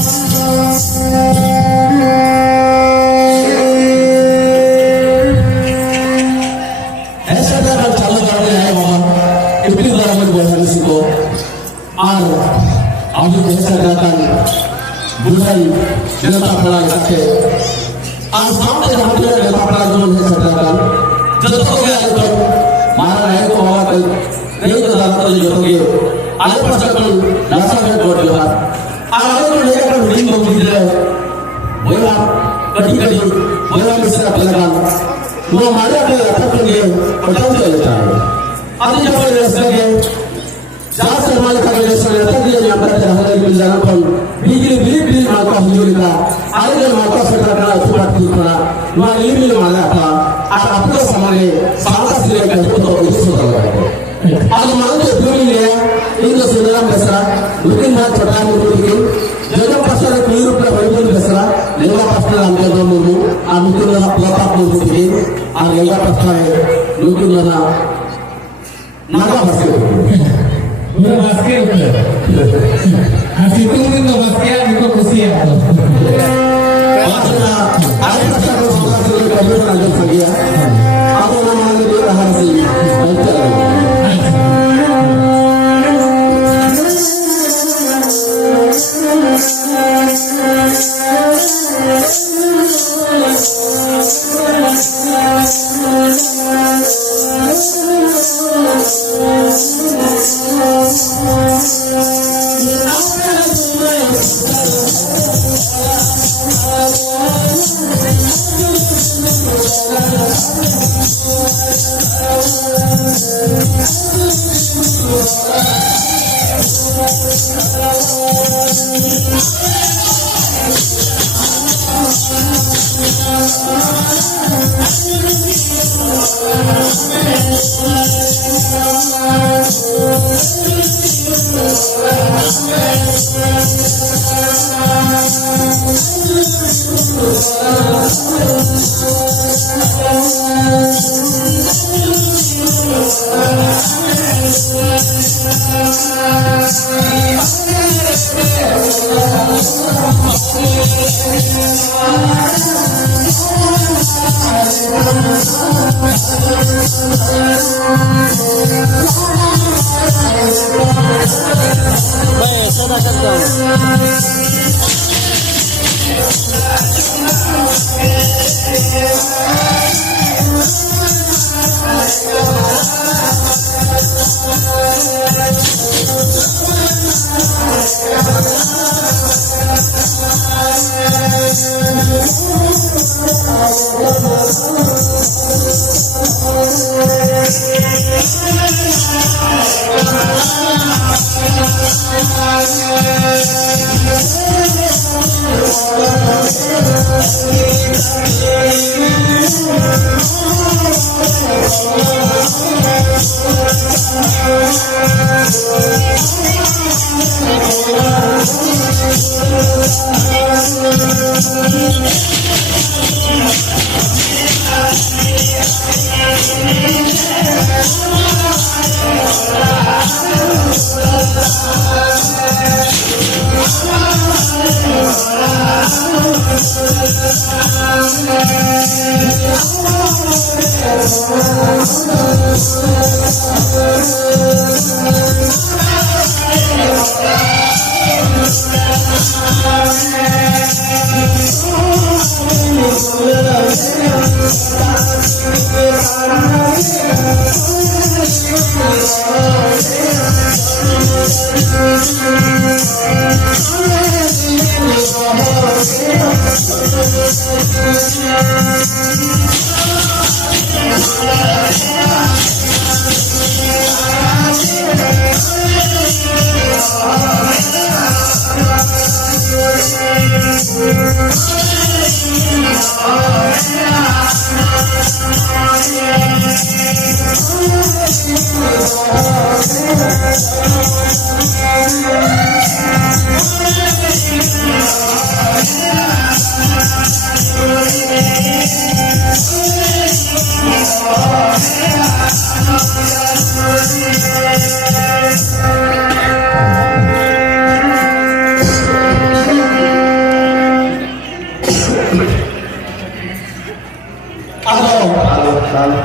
Thank you. budaya जनता पड़ा रखे आज सामने जहाँ पे जनता पड़ा जो है सरकार जब तो क्या है तो मारा है तो होगा तो नहीं तो ज़्यादा तो जो होगी आगे पास कल लासा में बोल दिया आगे तो लेकर कर मीटिंग में मिल रहे वही आप कटी कटी वही आप इसे आप लगान वो हमारे अपने रखा तो ये पटाव तो लेता है आदि जब कोई रेस्ट लगे जहाँ से हमारे का रेस्ट लेता दिया यहाँ पर हमारे मिल जाना कौन बिजली मालका हुजूर का आगे मालका सरकार का चुनाव ठीक करा वहाँ मिल माला था आज अपने समाने सारा सिले का तो इस होता है आज मालूम है क्यों नहीं है इन सुनना बसरा लेकिन मैं छोटा मुझे लेकिन जब पसंद है कोई रुपये बड़ी बड़ी बसरा लेगा पसंद हम जब मुझे आमिर ना प्लॉट आप मुझे लेकिन आज लेगा पसंद है लेकिन ना नागा बसके udah basket asli itu mungkin nggak basket itu kusiap maksudnya ada rasa bersalah dengan kamu aja saja aku namanya dia rahasia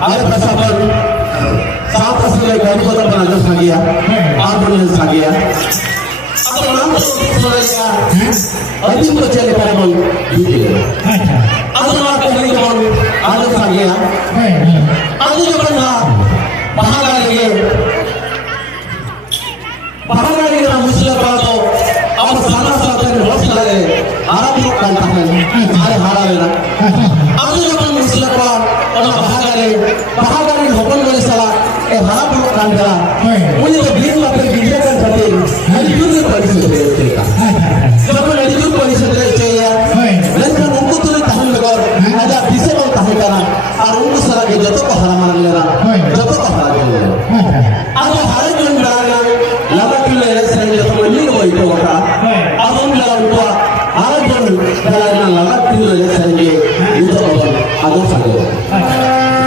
Ada pasangan saat hasilnya gaji kota penajam sagia, apa yang sagia? Atau menambah sebenarnya अंतिम तो चले पर मन दीजिए अच्छा अब आप कहीं कौन आदत आ गया आज जो बना बाहर आएंगे ना मुझसे बातों अब सारा साथ में बहुत सारे आराम लोग करता है सारे हारा लेना अब जो बना मुझसे बात और बाहर आने भवन में साला ए हारा लोग करता है मुझे तो बीच में अपने वीडियो कर सकते हैं हर यूज़ में परिचय देगा जब अपन यूज़ परिचय चाहिए लेकिन उनको तो नहीं ताहल लगा आजा पीछे को ताहल करना और उनको सारा के जब तो हारा मार लेना जब तो हारा के लेना अब हारे जो मिला लगा कि ले सही जब तो नहीं कोई तो होता अब हम लगा उनको हारे जो मिला लगा कि ले सही ये तो आदो खाले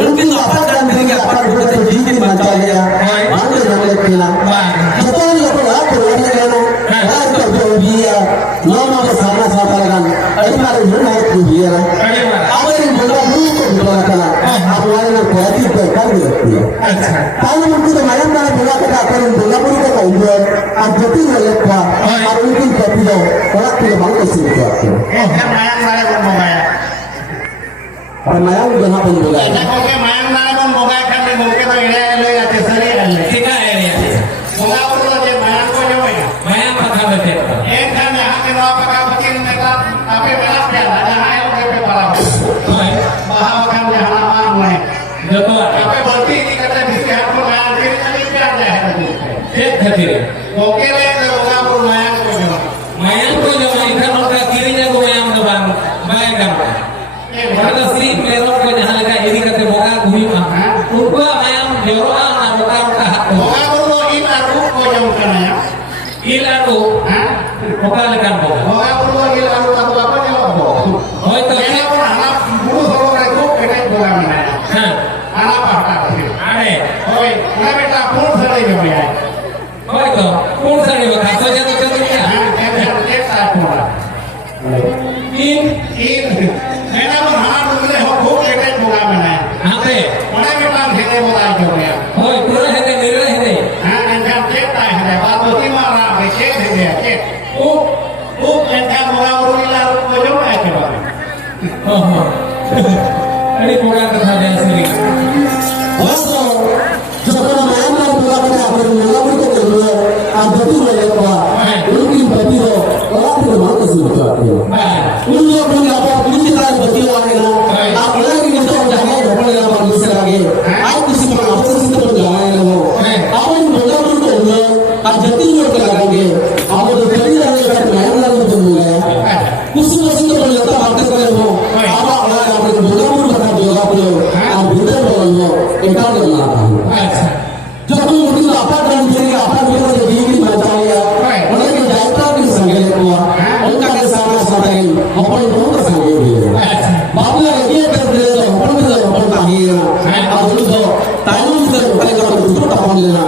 उनकी तो अपना काम मिलेंगे अपना dia nama bersama sahabat ada mana mana itu dia apa yang bola bukan bola kalah apa yang berarti berkar dia kalau mungkin malam malam bola kita akan bola bukan kita umur ada tu yang apa ada mungkin tapi lo orang kita bangga sih itu kan malam malam bola Permainan jangan pun bola. Oke, malam bola kami mungkin ada yang tersedia. Kita area. Bola perlu aja malam kau nyawa ya. Mayan pakai betul. Kan ya hati lo apakah mungkin mereka tapi malam ya ada hal yang berparah. Bahawa kan ya halaman mulai. Betul. Tapi berarti ini kata disihat pun malam ini kami ada itu. Hadir. Oke lah bola perlu malam kau nyawa. Mayan ko jaman ikan orang kirinya ko mayan depan. Mayan kan. Kalau sih merok ko jahan ka ini kata boka gumi mah. Rupa mayan joroa na boka ka. Bola perlu kita kau nyawa kan ya. Ilaru. Boka lekan boka. Bola perlu kita tahu apa nyawa. Oh itu. Ini pun anak guru kalau itu kena bola mana. Anak apa? Are. Oi, nggak minta pun sering ya. Oh itu. Pun sari boka. So jatuh jatuhnya. In, मैंने वो हाथ उगले हो खूब लेटे बोला मैंने Ate. उन्हें भी पांच खेले बोला जो है Oh itu lah hede nira hede. हाँ इनका चेता है बात होती मारा है चेत है चेत इनका बोला उरुला को जो है के बारे Oh. Ini boka kata dia sendiri. Also, jangan main bola kita akan bola kita dulu. Ada tu yang apa? Mungkin tapi lo orang kita mahu sih betul. Ulo punya apa? Punya kita betul orang itu. Apa lagi kita jangan jangan kita manusia lagi. Aku sih pernah aku sih pernah jangan lo. Apa yang bola kita dulu? Ada tu yang kita lagi. Apa tu tadi yang kita main lagi dulu ya. Kusu kusu kita boleh tak ada kalau apa orang yang kita bola kita bola punya. Apa kita bola kita bola. जब हम उनकी लापा कर देंगे आपा भी तो ये भी बचा लिया उन्हें कि जायका भी संगे को उनका के सामने साथे अपन बहुत संगे भी बाबू ये कर दे तो अपन भी अपन का ही है और तो टाइम से उठे का तो टाइम लेना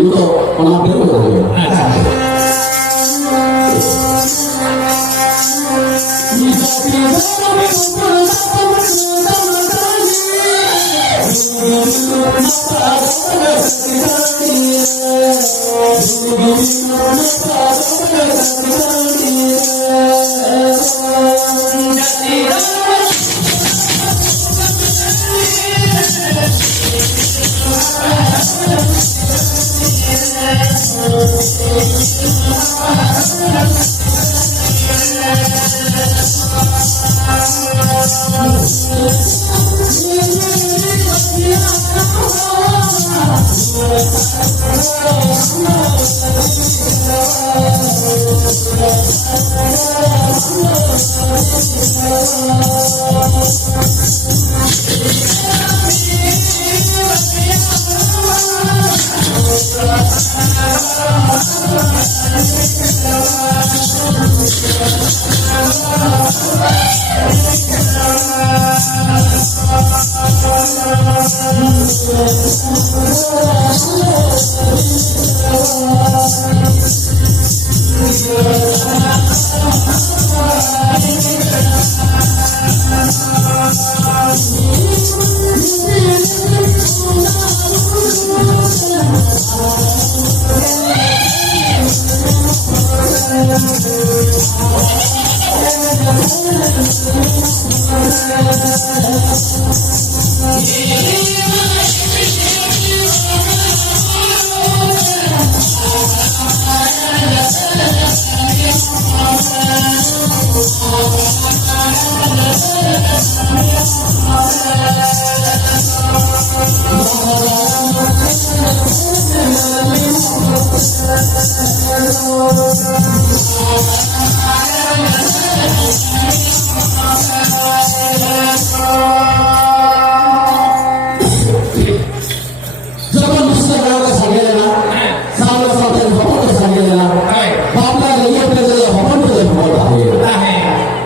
ये तो अपना भी हो गया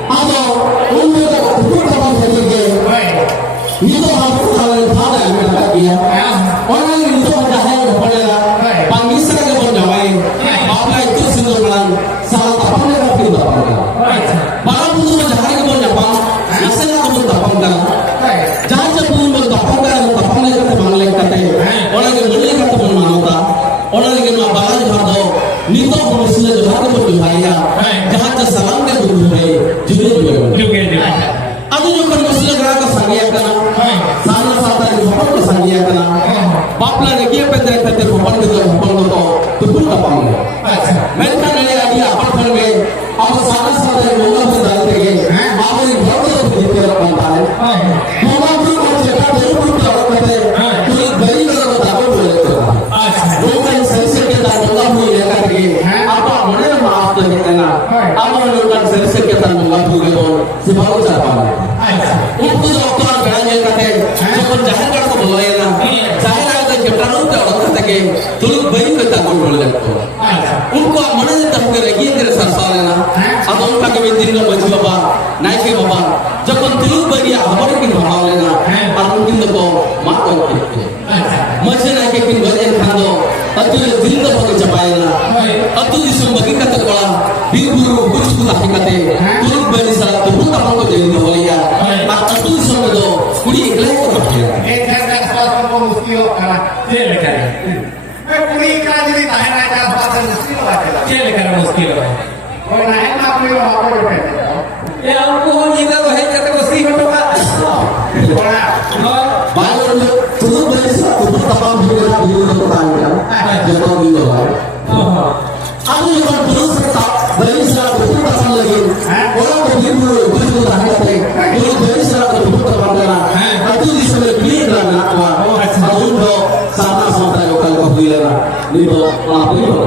Ada, untuk Nito manusia jahat itu berbahaya. Jahat salam kan berbahaya. Juga. Aku juga manusia jahat kesannya kena. Sana sata di bawah kesannya kena. Bapla lagi apa terjadi bawah itu betul apa enggak? Mereka lagi apa perlu? Aku sana sata di bawah betul lagi. Aku di bawah itu betul pantai. Bawah itu cerita betul betul. Tulis bayi kalau tak boleh. Bukan sesi kita Allah boleh kata apa mana maaf lagi kena. Apa bukan sesi kita Allah boleh sebab siapa? Untuk dokter kerana kata jangan jahat kalau boleh na. Jahat ada kita lupa orang kata ke tulis bayi kita boleh. Uनको mana tak boleh lagi yang tersasar na. Atau uनको kami diri baju bapa, naik ke bapa. Jangan tulis bayi apa yang kita hal na. Atau mungkin tu makan kita. Macam nak kita bayi khado. Atau diri kita pakai capai na. Atau di semua kita terkolah. Biru bujuk lah kita. Tulis bayi salah tu bukan apa jadi boleh. Atau di semua tu kuli ikhlas tu. Kan sesuatu mustio karena Silakan. puri kan jadi tahan aja sesuatu mustio aja. Silakan muskil. Kalau naik nak puri apa boleh? Ya aku kita tu hanya kata mesti betul tak? Baru tulis bayi salah tu bukan apa biru pertanyaan. Jangan biru. Aku juga terus tetap bayi salah tu bukan pasal lagi. Orang berburu berburu tahan kata. Tulis bayi salah tu bukan pertanyaan. Itu di sebelah kiri dan nakwa. Atau untuk sana sampai lokal kafilah. Itu apa itu?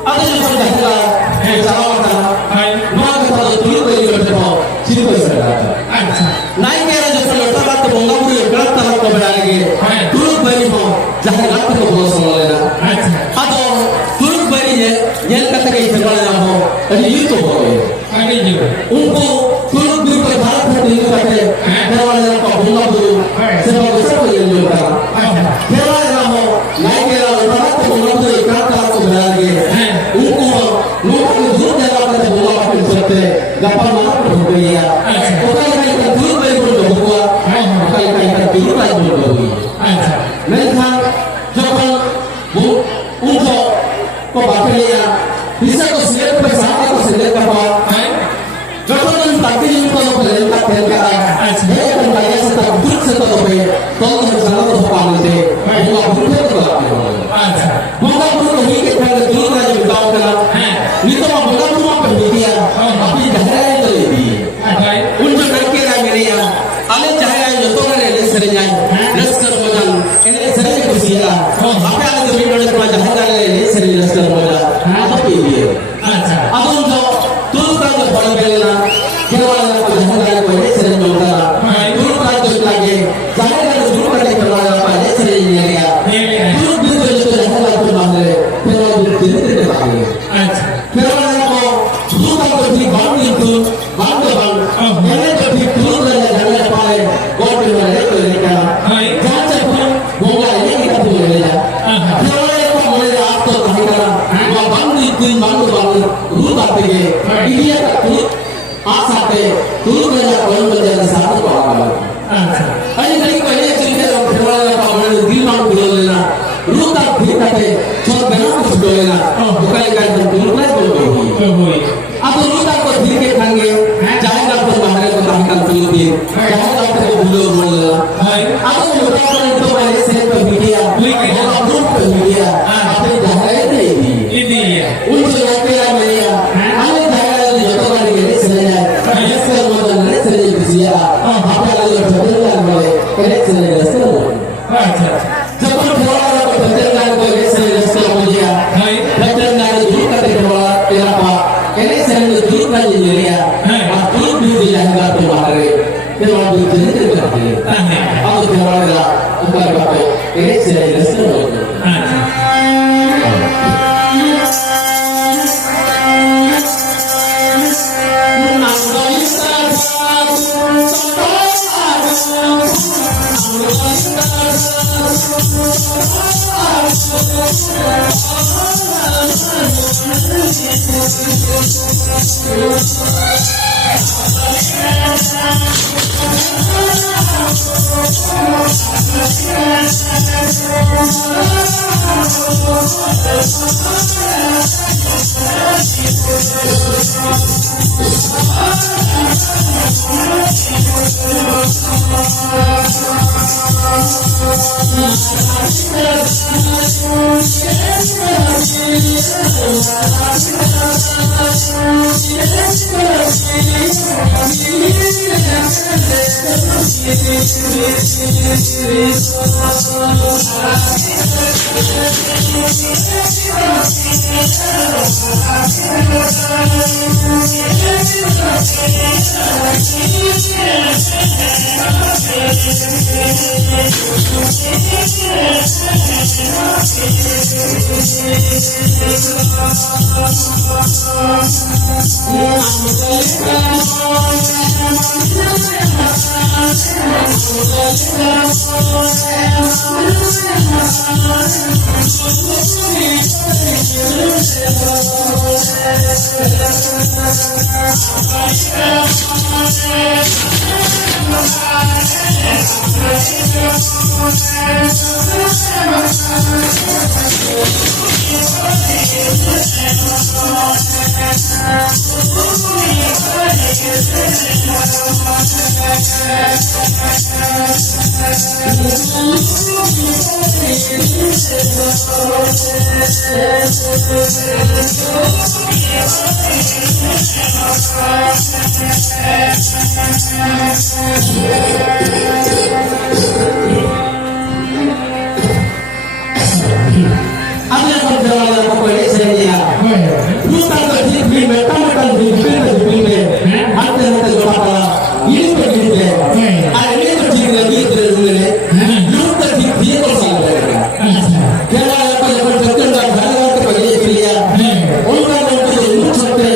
Ada juga dah jalan dah. Nuan kita tu dulu beri kita mau sini beri kita. Naik kira jauh lepas batu bunga beri berat tak kau berani. Dulu beri mau jangan nak tu bos semula. Atau dulu beri je yang kata kita sekolah mau ada itu boleh. Ungu dulu beri berharap hati itu kata kalau ada kau bunga beri sebab besar yang juga. Kalau ada mau naik kira lepas batu bunga beri berat tak kau berani. Ungu lupa dulu jalan kata bunga beri seperti dapat mana pun beri ya. Bukan kita dulu beri pun bukan. Bukan kita dulu beri pun beri. Melainkan jangan untuk kau bateria bisa kau sendiri bersama kau sendiri kau. Jangan tapi untuk beli pakai kata. Saya akan bayar setelah duduk setelah beli. Tolong bersama kau pakai. Bukan bukan kau. Bukan bukan hidup kalau dulu lagi kau kena. Itu mah bukan rumah pendidikan. Tapi daerah itu lebih. Untuk kira ini ya. Alih cahaya itu tu kan ini seringnya. Rasa macam ini sering kusia. Apa yang tu minum itu macam cahaya ini sering rasa macam. Apa ini? Atau untuk dulu kan tu pada bela. Kalau ada cahaya ini sering macam. Dulu kan tu lagi. Cahaya itu dulu kan itu apa ini sering ya. Dulu itu cahaya itu mana? Kalau itu tidak lagi. Kalau ada dulu kan tu di bawah itu bawah. Ini tu dulu kan cahaya apa? Kau boleh lihat kan? Jangan cepat bunga ini kita boleh lihat. Kalau kau boleh lihat tu kita, kau bangun itu bangun rumah pergi. Ini aku asal dulu kerja kau menjadi satu orang. Ini dari kau ini cerita orang kau boleh diman boleh lihat. Rumah kita cuma benar boleh lihat. Bukan kan dulu kan boleh. Atau rumah kau dikit hangi, jangan kau bahaya kau bahkan tulis. Jangan kau boleh. Atau rumah kau itu boleh sesuatu media, orang grup media, tapi jangan ini. Untuk yang kira media, anda jangan jatuh lagi ini saja. Sekarang modal ini saja bisa. Apa lagi berjalan boleh, ini saja sekarang. Jangan orang berjalan boleh saja sekarang media. Berjalan dulu kata orang apa? Ini saja dulu lagi media. Aku dulu jangan jatuh lagi. Kalau berjalan tidak boleh. Aku jangan ada bukan apa. Ini saja sekarang. Ada yang berjalan apa boleh saya lihat. Bukan lagi film, tamukan film, ada yang terjadi ini begitu. Ada ini terjadi lagi terjadi. Lupa dia bersama. Kalau apa yang terjadi dalam kepada dia, orang yang itu sampai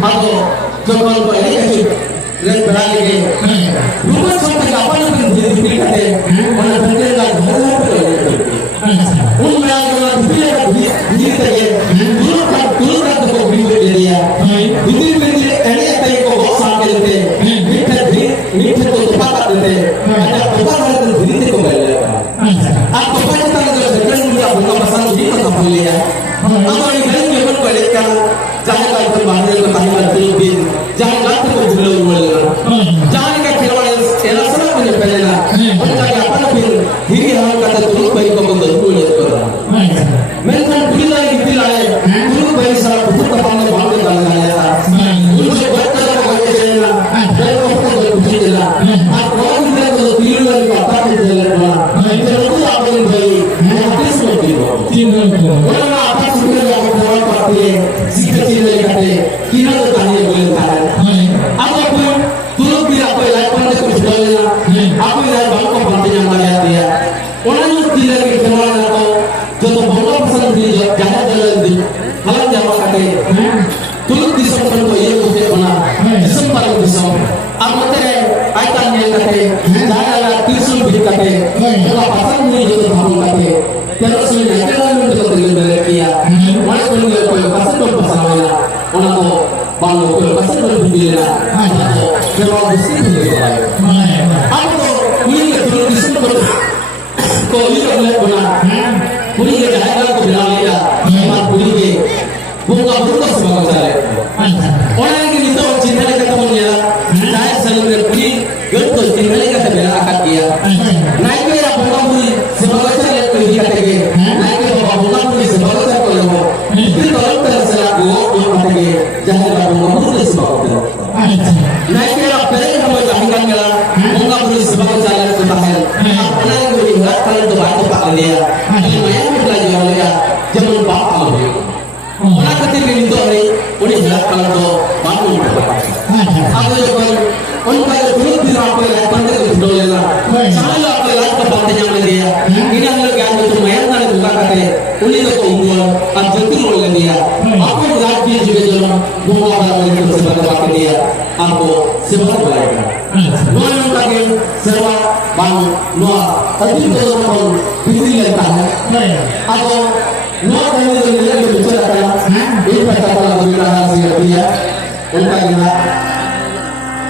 atau jangan boleh itu dan berani. Lupa sampai apa yang terjadi orang terjadi dalam